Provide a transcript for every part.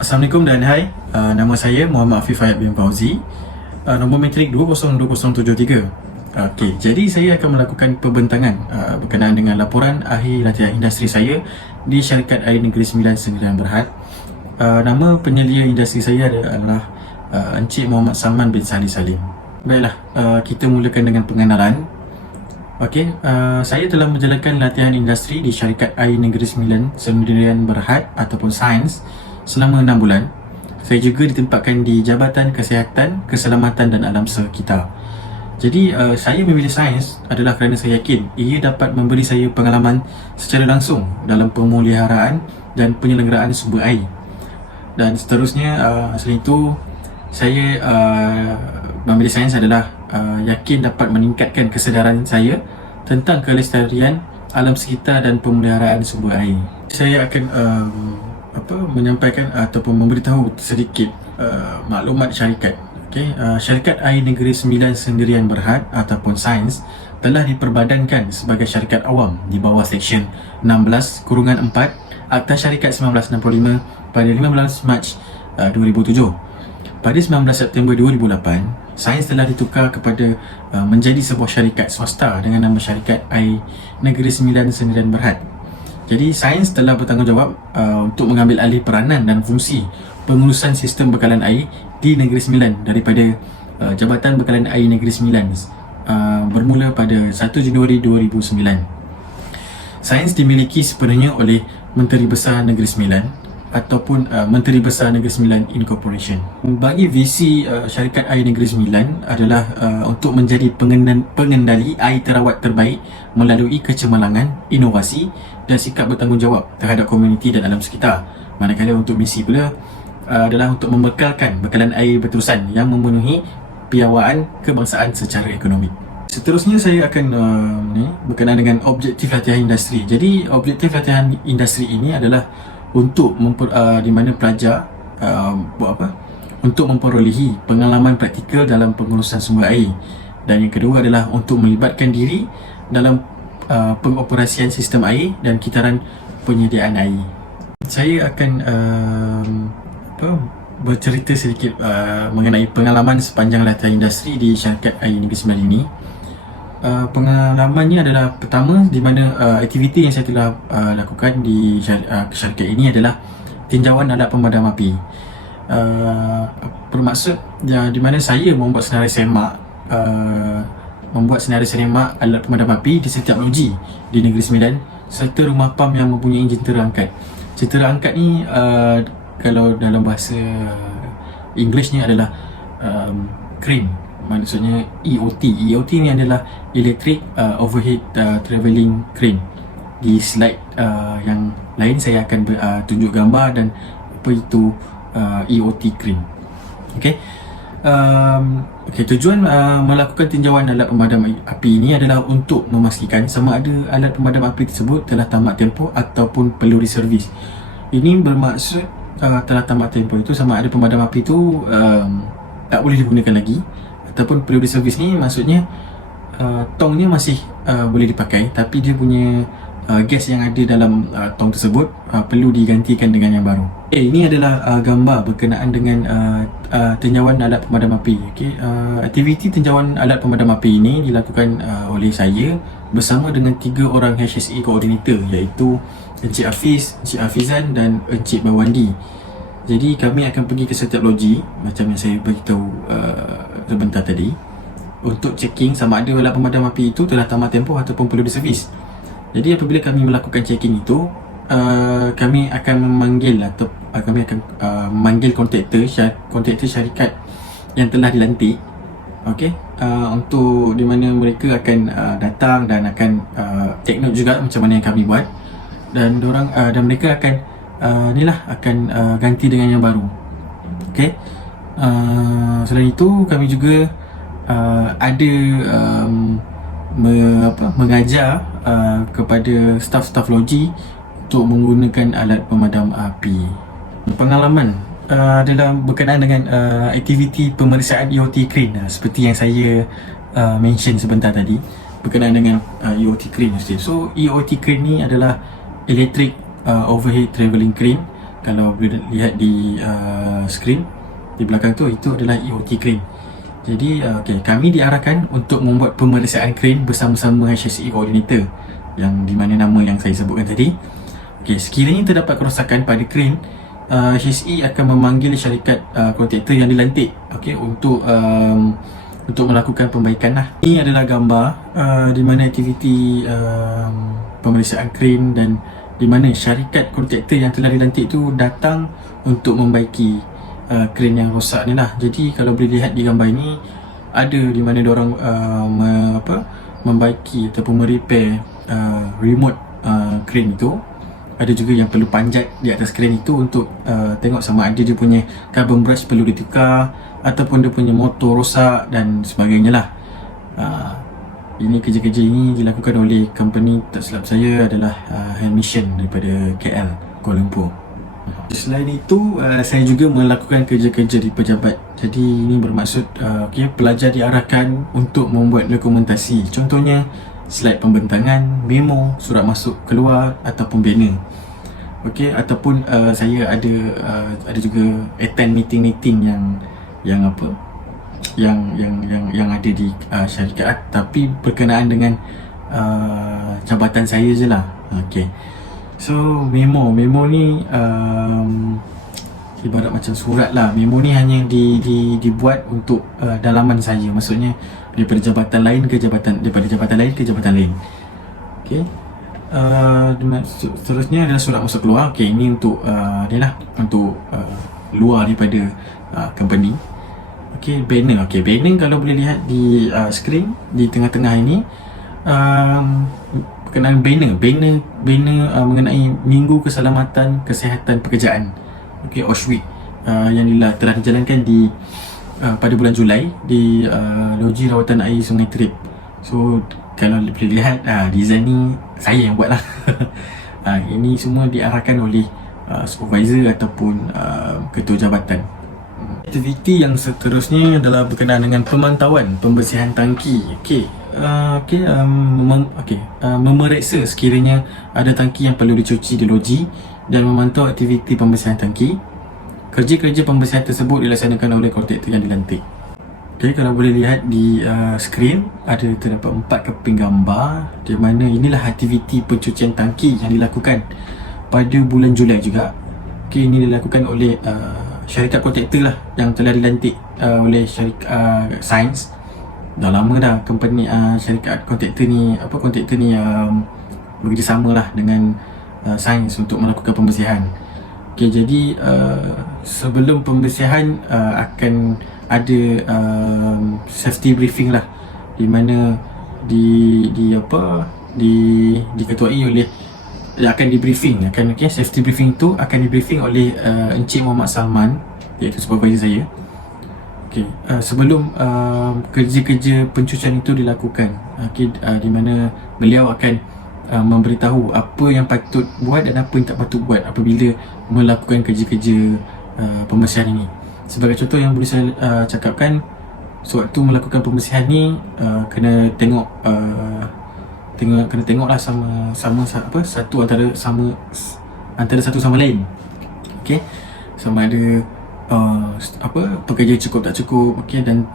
Assalamualaikum dan hai, nama saya Muhammad Afif Hayat bin Fauzi, nombor matrik 202073. Okey, jadi saya akan melakukan pembentangan berkenaan dengan laporan akhir latihan industri saya di Syarikat Air Negeri Sembilan Sdn Berhad. Nama penyelia industri saya adalah Encik Muhammad Salman bin Salih Salim. Baiklah, kita mulakan dengan pengenalan. Okey, saya telah menjalankan latihan industri di Syarikat Air Negeri Sembilan Sdn Berhad ataupun Sains selama 6 bulan. Saya juga ditempatkan di Jabatan Kesihatan, Keselamatan dan Alam Sekitar. Jadi saya memilih sains adalah kerana saya yakin ia dapat memberi saya pengalaman secara langsung dalam pemeliharaan dan penyelenggaraan sumber air. Dan seterusnya, selain itu saya memilih sains adalah yakin dapat meningkatkan kesedaran saya tentang kelestarian alam sekitar dan pemeliharaan sumber air. Saya akan menyampaikan ataupun memberitahu sedikit maklumat syarikat. Okay, Syarikat Air Negeri Sembilan Sdn Berhad ataupun Sains telah diperbadankan sebagai syarikat awam di bawah Seksyen 16/4 Akta Syarikat 1965 pada 15 Mac 2007. Pada 19 September 2008, Sains telah ditukar kepada menjadi sebuah syarikat swasta dengan nama Syarikat Air Negeri Sembilan Sdn Berhad. Jadi Sains telah bertanggungjawab untuk mengambil alih peranan dan fungsi pengurusan sistem bekalan air di Negeri Sembilan daripada Jabatan Bekalan Air Negeri Sembilan bermula pada 1 Januari 2009. Sains dimiliki sepenuhnya oleh Menteri Besar Negeri Sembilan ataupun Menteri Besar Negeri Sembilan Incorporation. Bagi visi Syarikat Air Negeri Sembilan adalah untuk menjadi pengendali air terawat terbaik melalui kecemerlangan, inovasi dan sikap bertanggungjawab terhadap komuniti dan alam sekitar. Manakala untuk misi pula adalah untuk membekalkan bekalan air berterusan yang memenuhi piawaan kebangsaan secara ekonomi. Seterusnya saya akan berkenaan dengan objektif latihan industri. Jadi objektif latihan industri ini adalah untuk di mana pelajar untuk memperolehi pengalaman praktikal dalam pengurusan sumber air, dan yang kedua adalah untuk melibatkan diri dalam pengoperasian sistem air dan kitaran penyediaan air. Saya akan bercerita sedikit mengenai pengalaman sepanjang latihan industri di Syarikat Air Negeri Sembilan ini. Pengalamannya adalah pertama di mana aktiviti yang saya telah lakukan di syarikat ini adalah tinjauan alat pemadam api. Bermaksud di mana saya membuat senarai semak alat pemadam api di setiap loji di Negeri Sembilan serta rumah pam yang mempunyai jentera angkat. Jentera angkat ni kalau dalam bahasa Englishnya adalah crane, maksudnya EOT. EOT ni adalah Electric Overhead Travelling Crane. Di slide yang lain saya akan tunjuk gambar dan apa itu EOT crane. Okey. Tujuan melakukan tinjauan alat pemadam api ini adalah untuk memastikan sama ada alat pemadam api tersebut telah tamat tempoh ataupun perlu diservis. Ini bermaksud telah tamat tempoh itu sama ada pemadam api itu tak boleh digunakan lagi ataupun perlu diservis. Ni maksudnya tongnya masih boleh dipakai tapi dia punya gas yang ada dalam tong tersebut perlu digantikan dengan yang baru. Ini adalah gambar berkenaan dengan tinjauan alat pemadam api. Aktiviti tinjauan alat pemadam api ini dilakukan oleh saya bersama dengan 3 orang HSE koordinator, iaitu Encik Hafiz, Encik Hafizan dan Encik Bawandi. Jadi kami akan pergi ke setiap loji macam yang saya beritahu sebentar tadi untuk checking sama ada alat pemadam api itu telah tamat tempoh ataupun perlu diservis. Jadi apabila kami melakukan checking itu, kami akan memanggil atau kami akan memanggil kontraktor syarikat yang telah dilantik, untuk di mana mereka akan datang dan akan take note juga macam mana yang kami buat, dan mereka akan akan ganti dengan yang baru. Selain itu kami juga ada mengajar kepada staf-staf loji untuk menggunakan alat pemadam api. Pengalaman adalah berkenaan dengan aktiviti pemeriksaan EOT crane, seperti yang saya mention sebentar tadi berkenaan dengan EOT crane. So EOT crane ni adalah Electric Overhead Travelling Crane. kalau boleh lihat di skrin di belakang tu, itu adalah EOT crane. Jadi kami diarahkan untuk membuat pemeriksaan crane bersama-sama HSE coordinator, yang di mana nama yang saya sebutkan tadi. Sekiranya terdapat kerosakan pada crane, HSE akan memanggil syarikat kontraktor yang dilantik untuk melakukan perbaikan lah. Ini adalah gambar di mana aktiviti pemeriksaan crane, dan di mana syarikat kontraktor yang telah dilantik tu datang untuk membaiki crane yang rosak ni lah. Jadi kalau boleh lihat di gambar ini, ada di mana diorang membaiki ataupun merepair remote crane itu. Ada juga yang perlu panjat di atas crane itu untuk tengok sama ada dia punya carbon brush perlu ditukar, ataupun dia punya motor rosak dan sebagainya lah. Ini kerja-kerja ini dilakukan oleh company, tak silap saya adalah Hand Mission daripada KL, Kuala Lumpur. Selain itu, saya juga melakukan kerja-kerja di pejabat. Jadi ini bermaksud pelajar diarahkan untuk membuat dokumentasi. Contohnya slide pembentangan, memo, surat masuk keluar ataupun banner. Ataupun saya ada juga attend meeting-meeting yang ada di syarikat, tapi berkenaan dengan jabatan saya je lah. So memo ni ibarat macam surat lah. Memo ni hanya dibuat untuk dalaman saya, maksudnya daripada jabatan lain ke jabatan lain. Seterusnya adalah surat masuk keluar. Ini untuk untuk luar daripada company. Banner. Banner kalau boleh lihat di skrin di tengah-tengah ini, berkenaan banner mengenai Minggu Keselamatan Kesihatan Pekerjaan, OSHWIC, yang telah dijalankan pada bulan Julai di Loji Rawatan Air Sungai Terip. So kalau boleh lihat, design ni saya yang buat lah. Ini semua diarahkan oleh supervisor ataupun ketua jabatan. Aktiviti yang seterusnya adalah berkenaan dengan pemantauan pembersihan tangki. Memeriksa sekiranya ada tangki yang perlu dicuci di loji dan memantau aktiviti pembersihan tangki. Kerja-kerja pembersihan tersebut dilaksanakan oleh kontraktor yang dilantik. Kalau boleh lihat di skrin, terdapat 4 keping gambar di mana inilah aktiviti pencucian tangki yang dilakukan pada bulan Julai juga. Ini dilakukan oleh syarikat kontraktor lah yang telah dilantik oleh syarikat Sains. Dah lama dah company syarikat kontraktor ni bekerjasama lah dengan Sains untuk melakukan pembersihan. Jadi sebelum pembersihan akan ada safety briefing lah, di mana diketuai oleh akan di-briefing, safety briefing tu akan di-briefing oleh Encik Muhammad Salman, iaitu supervisor saya. Sebelum kerja-kerja pencucian itu dilakukan, di mana beliau akan memberitahu apa yang patut buat dan apa yang tak patut buat apabila melakukan kerja-kerja pembersihan ini. Sebagai contoh yang boleh saya cakapkan, sewaktu melakukan pembersihan ni kena tengoklah antara satu sama lain. Sama ada pekerja cukup tak cukup, dan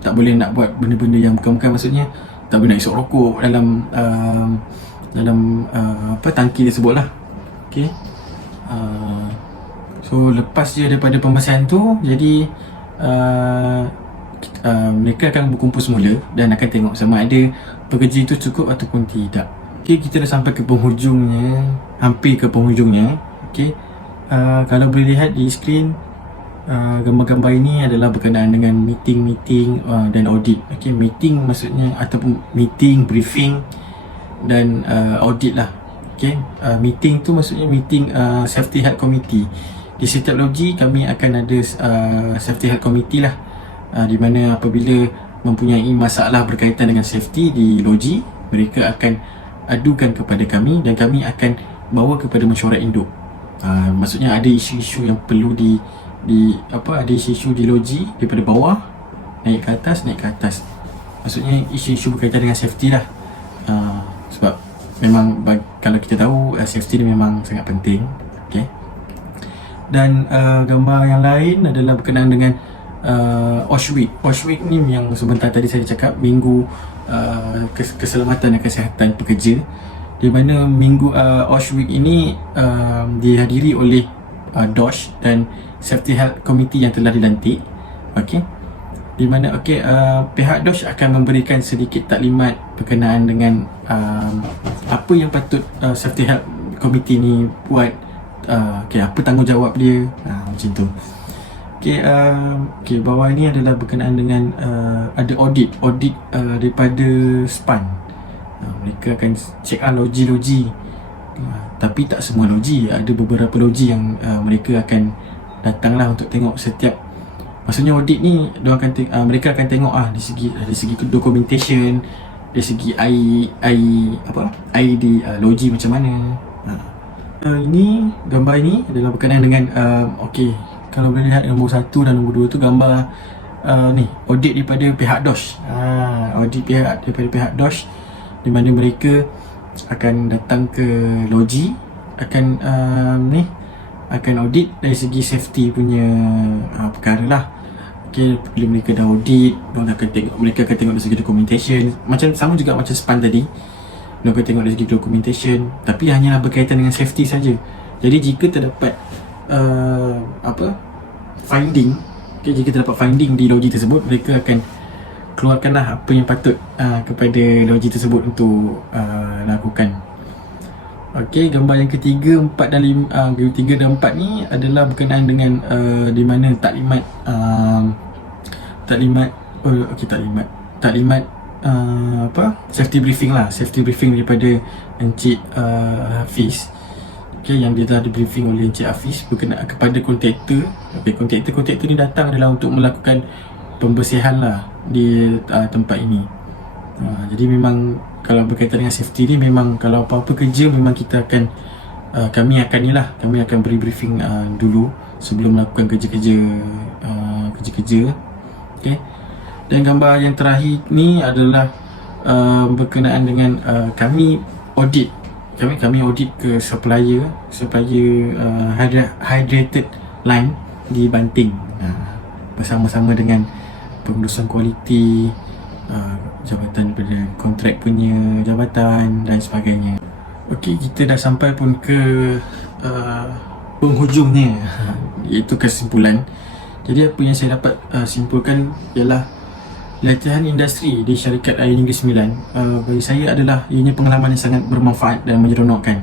tak boleh nak buat benda-benda yang bukan-bukan, maksudnya tak boleh nak isap rokok dalam tangki tersebut lah. So lepas je daripada pembersihan tu, jadi mereka akan berkumpul semula dan akan tengok sama ada pekerja itu cukup ataupun tidak. Kita dah sampai ke penghujungnya, hampir ke penghujungnya. Kalau boleh lihat di skrin, gambar-gambar ini adalah berkenaan dengan meeting dan audit. Meeting maksudnya ataupun meeting, briefing dan audit lah. Meeting tu maksudnya meeting safety health committee. Di setiap loji kami akan ada safety health committee lah, di mana apabila mempunyai masalah berkaitan dengan safety di loji, mereka akan adukan kepada kami dan kami akan bawa kepada mesyuarat induk. Maksudnya ada isu-isu yang perlu ada isu-isu di loji daripada bawah naik ke atas. Maksudnya isu-isu berkaitan dengan safety lah. Sebab memang kalau kita tahu safety ni memang sangat penting. Dan gambar yang lain adalah berkenaan dengan OSH Week. OSH Week ni yang sebentar tadi saya cakap, minggu keselamatan dan kesihatan pekerja, di mana minggu OSH Week ini dihadiri oleh DOSH dan Safety Health Committee yang telah dilantik. Okey, di mana pihak DOSH akan memberikan sedikit taklimat berkenaan dengan apa yang patut Safety Health Committee ni buat, apa tanggungjawab dia, macam tu. Bawah ini adalah berkenaan dengan ada audit daripada SPAN. Mereka akan check logi-logi, tapi tak semua logi, ada beberapa logi yang mereka akan datanglah untuk tengok setiap, maksudnya audit ni mereka akan tengok dari segi documentation, dari segi air di logi macam mana. Ini gambar ini adalah berkenaan dengan kalau boleh lihat nombor 1 dan nombor 2 tu gambar ni audit daripada pihak DOSH. Audit daripada pihak DOSH, di mana mereka akan datang ke logi, akan audit dari segi safety punya perkara lah. Bila mereka dah audit, mereka akan tengok dari segi documentation, macam sama juga macam SPAN tadi. Mereka akan tengok dari segi documentation, tapi hanyalah berkaitan dengan safety saja. Jadi jika terdapat finding, jika terdapat finding di logi tersebut, mereka akan keluarkanlah apa yang patut kepada logi tersebut untuk lakukan. Gambar yang ketiga, 4 dan 5, 3 dan 4 ni adalah berkenaan dengan di mana taklimat safety briefing daripada Encik Hafiz. Yang dia telah di-briefing oleh Encik Hafiz berkenaan kepada kontraktor. Kontraktor ni datang adalah untuk melakukan pembersihan lah di tempat ini. Jadi memang kalau berkaitan dengan safety ni, memang kalau apa-apa kerja, memang kita akan kami akan beri briefing dulu sebelum melakukan kerja-kerja. Dan gambar yang terakhir ni adalah berkenaan dengan kami audit ke supplier hydrated line di Banting, bersama-sama dengan pengurusan kualiti, jabatan daripada kontrak punya jabatan dan sebagainya. Kita dah sampai pun ke penghujungnya, iaitu kesimpulan. Jadi apa yang saya dapat simpulkan ialah latihan industri di syarikat Air Negeri Sembilan bagi saya adalah ianya pengalaman yang sangat bermanfaat dan menyeronokkan.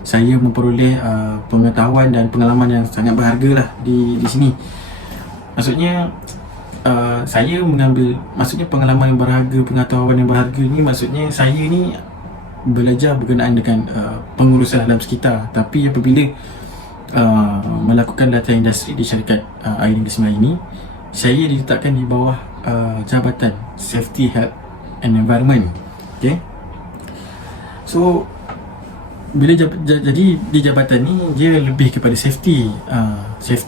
Saya memperoleh pengetahuan dan pengalaman yang sangat berharga lah di sini. Maksudnya saya mengambil, pengalaman yang berharga, pengetahuan yang berharga ni, maksudnya saya ni belajar berkenaan dengan pengurusan alam sekitar. Tapi apabila melakukan latihan industri di syarikat Air Negeri Sembilan ini, saya diletakkan di bawah jabatan Safety, Health and Environment. So bila jadi di jabatan ni, dia lebih kepada safety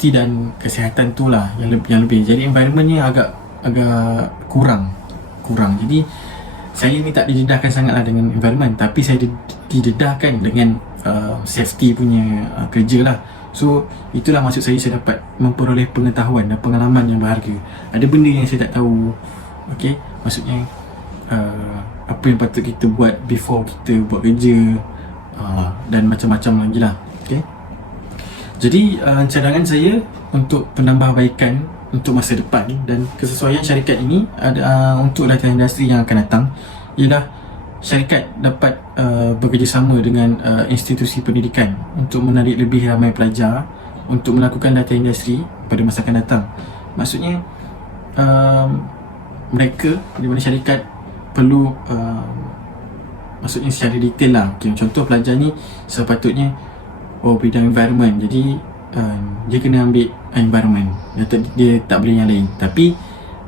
dan kesihatan tu lah yang lebih. Jadi environment ni agak kurang. Jadi saya ni tak didedahkan sangat lah dengan environment, tapi saya didedahkan dengan safety punya kerja lah. So itulah maksud saya dapat memperoleh pengetahuan dan pengalaman yang berharga. Ada benda yang saya tak tahu, maksudnya apa yang patut kita buat before kita buat kerja, dan macam-macam lagi lah. Jadi cadangan saya untuk penambahbaikan untuk masa depan dan kesesuaian syarikat ini untuk latihan industri yang akan datang ialah syarikat dapat bekerjasama dengan institusi pendidikan untuk menarik lebih ramai pelajar untuk melakukan latihan industri pada masa akan datang. Maksudnya mereka di mana syarikat perlu maksudnya secara detail lah. Contoh pelajar ni sepatutnya bidang environment, jadi dia kena ambil environment, dia tak boleh yang lain. Tapi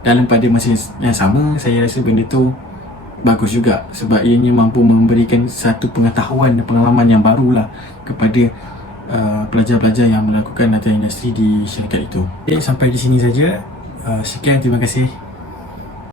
pada masa yang sama, saya rasa benda tu bagus juga sebab ianya mampu memberikan satu pengetahuan dan pengalaman yang baru lah kepada pelajar-pelajar yang melakukan latihan industri di syarikat itu. Sampai di sini saja. Sekian, terima kasih.